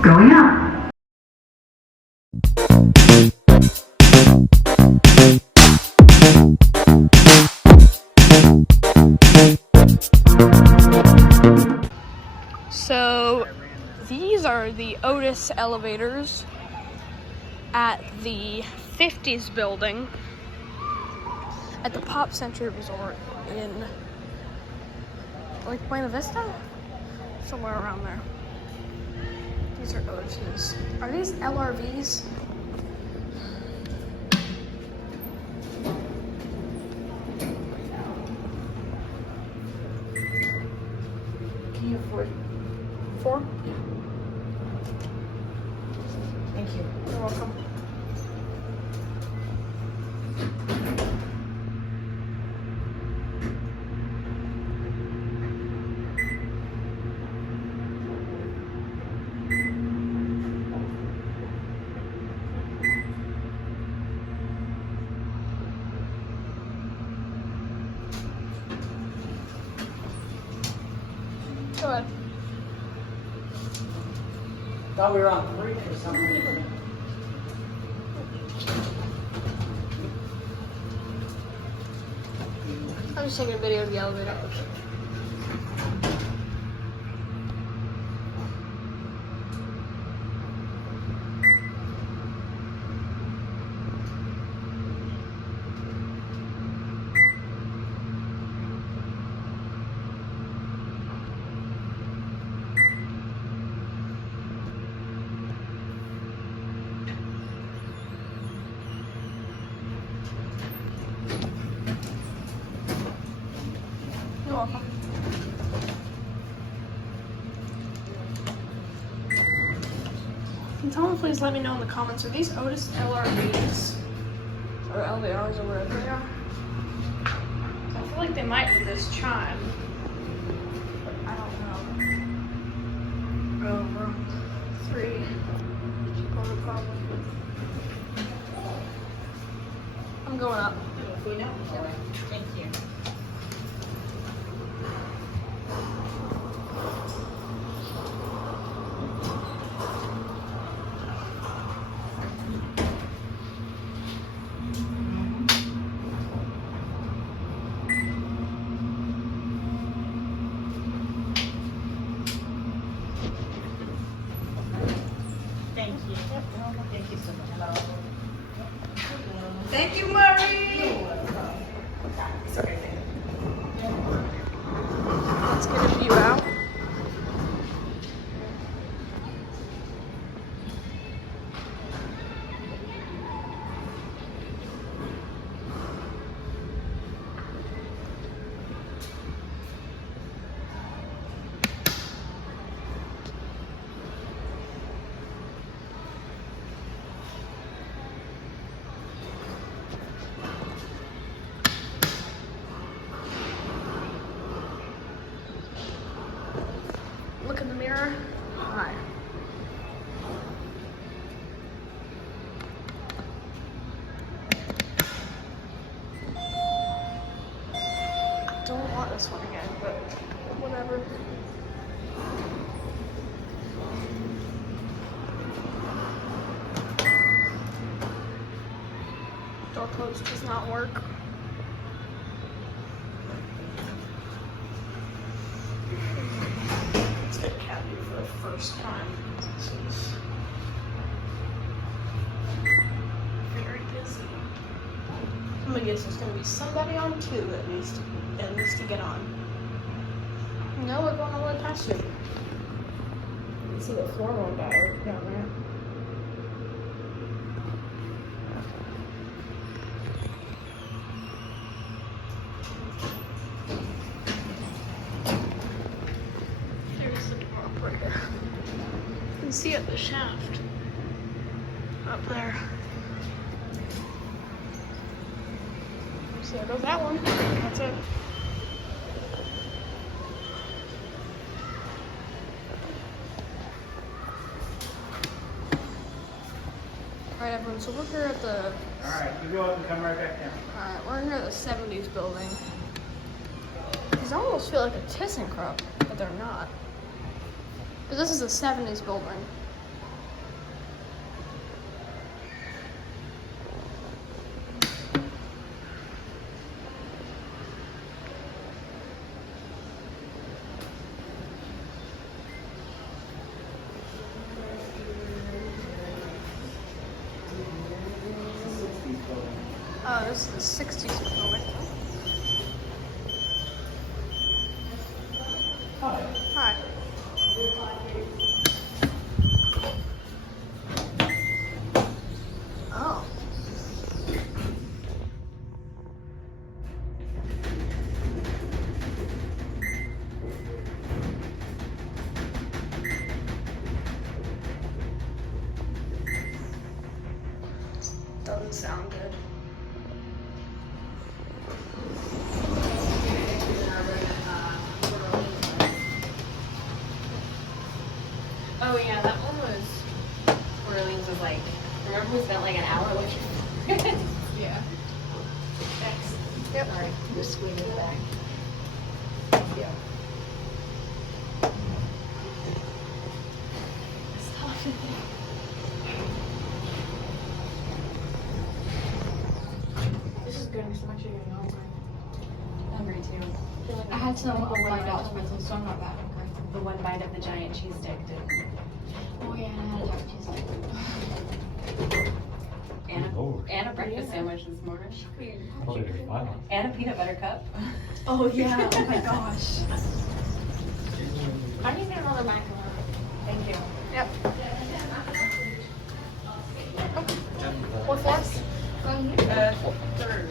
Going up. So these are the Otis elevators at the 50s building at the Pop Century Resort in like Buena Vista? Somewhere around there. These are Otis's. Are these LRVs? Can you afford 4? Thank you. You're welcome. Go ahead. Thought we were on break or something. I'm just taking a video of the elevator. You're welcome. Can someone please let me know in the comments, are these Otis LRVs? Or LVRs or whatever they are? I feel like they might with this chime. But I don't know. Over 3. Probably. I'm going up. Buena? Thank you. Thank you. Thank you so much. Hello. Thank you, Marie. Let's get a view out. Look in the mirror. Hi. I don't want this one again, but whatever. Door close does not work. Let's get a cat view for the first time. This is very busy. I'm gonna guess there's gonna be somebody on 2 at least to get on. No, we're going all the way past you. You can see the floor roll guy down there. There's the door operator. You can see it, the shaft up there. So there goes that one. That's it. Alright everyone, so we're here at the... Alright, you go up and come right back down. Alright, we're here at the 70s building. These almost feel like a ThyssenKrupp, but they're not. But this is a 70s building. this is the 60s building. Hi. Oh. Doesn't sound good. Oh yeah, that one was. Orleans was like. Remember we spent like an hour looking. Yeah. Thanks. Yep. All right, just squeeze it back. Yeah. This is good because I'm actually getting hungry. Hungry too. I had some $1 pretzels, so I'm not that hungry. The one bite of the giant cheese stick did. Oh yeah, and I had a dark cheese And a breakfast sandwich this morning. Probably there's 5 on. And a peanut butter cup. Oh yeah, oh my gosh. I need another macaroni. Thank you. Yep. What floors? Third.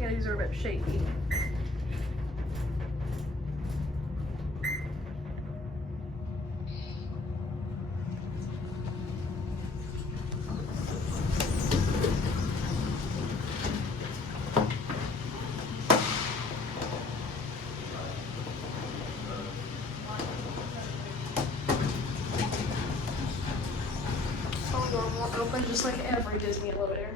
Yeah, these are a bit shaky. Phone door won't open just like every Disney elevator.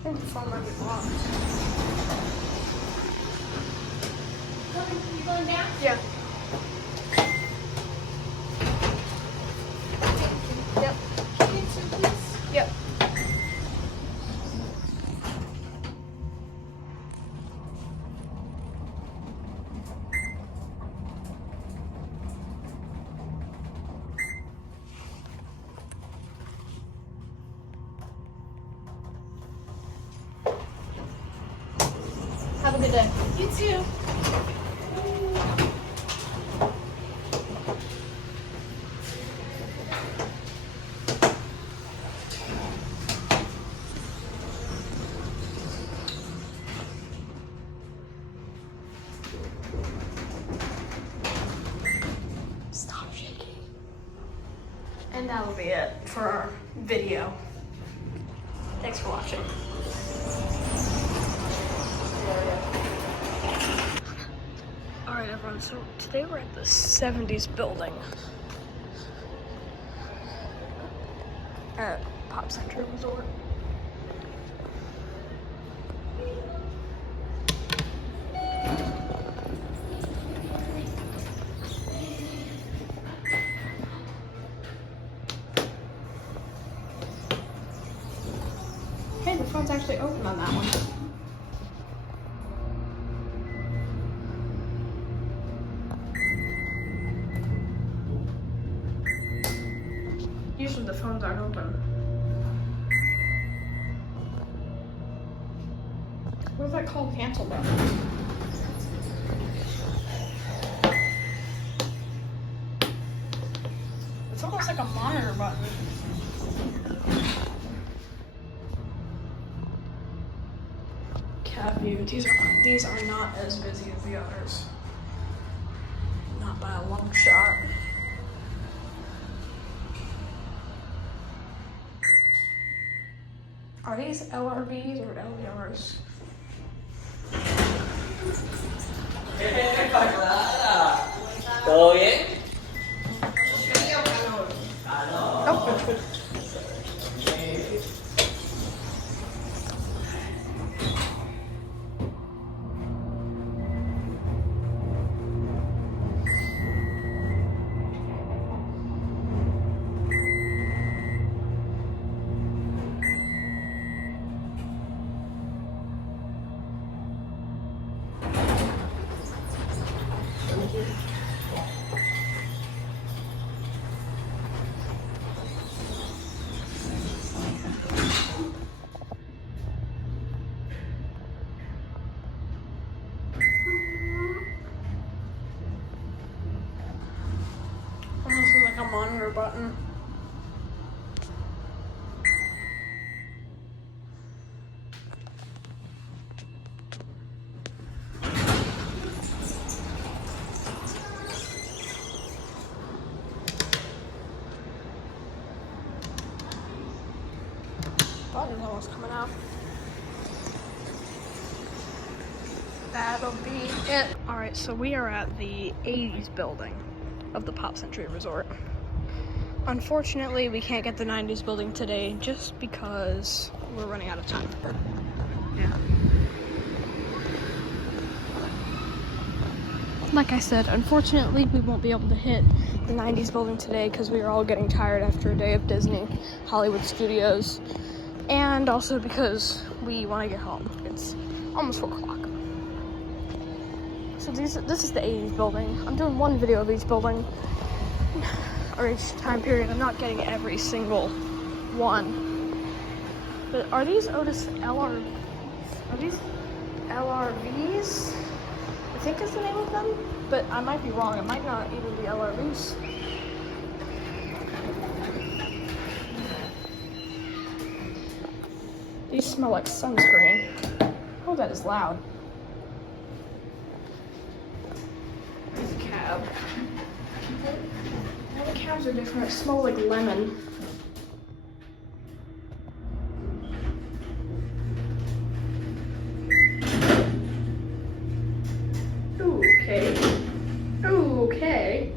I think the phone might be locked. You going down? Yeah. Yep. Yep. Have a good day. You too. Stop shaking. And that will be it for our video. Thanks for watching. Alright everyone, so today we're at the 70s building at Pop Century Resort. Hey, the phone's actually open on that one. Usually the phones aren't open. Where's that call cancel button? It's almost like a monitor button. Cab view. These are not as busy as the others. Not by a long shot. Are these LRVs or LVRs? ¿Todo bien? Oh. a monitor button. Button's almost coming out. That'll be it. Alright, so we are at the 80s building of the Pop Century Resort. Unfortunately, we can't get the 90s building today just because we're running out of time. Yeah. Like I said, unfortunately, we won't be able to hit the 90s building today because we are all getting tired after a day of Disney, Hollywood Studios, and also because we want to get home. It's almost 4 o'clock. So this is the 80s building. I'm doing one video of each building, or each time period. I'm not getting every single one. But are these LRVs? I think is the name of them, but I might be wrong. It might not even be LRVs. These smell like sunscreen. Oh, that is loud. There's a cab. All the cabs are different. It smells like lemon. Ooh, okay. Ooh, okay.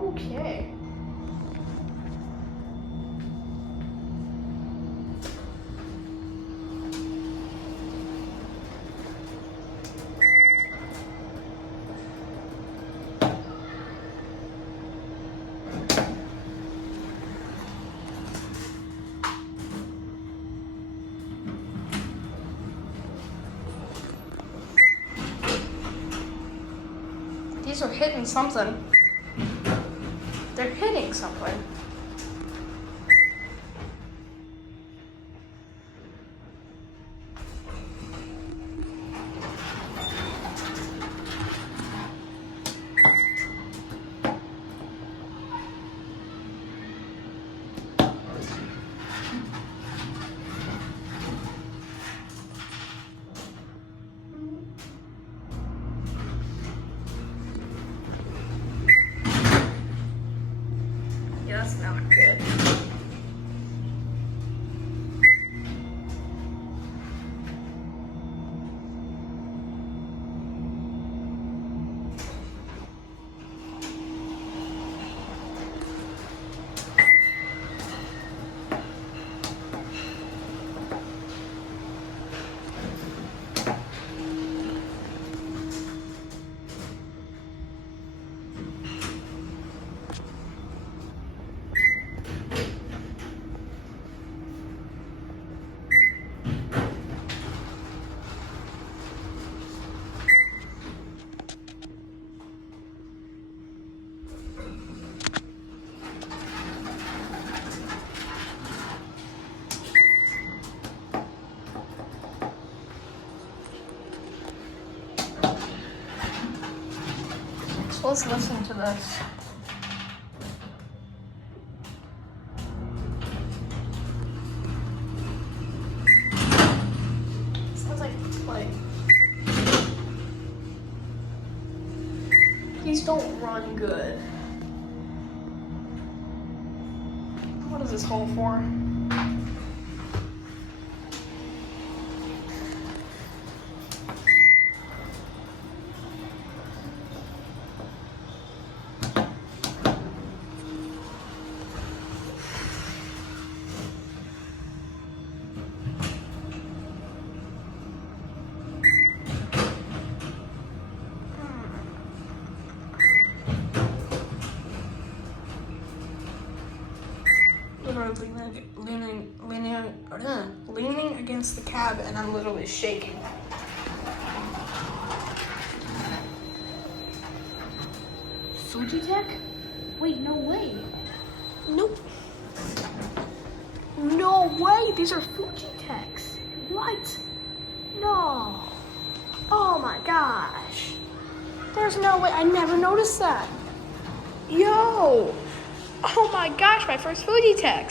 Okay. These are hitting something. They're hitting something. Yeah, that's not good. So let's listen to this. Sounds like it's playing. These don't run good. What is this hole for? Leaning against the cab, and I'm literally shaking. Fujitec? Wait, no way. Nope. No way. These are Fujitecs. What? No. Oh my gosh. There's no way. I never noticed that. Yo! Oh my gosh, my first Fujitec.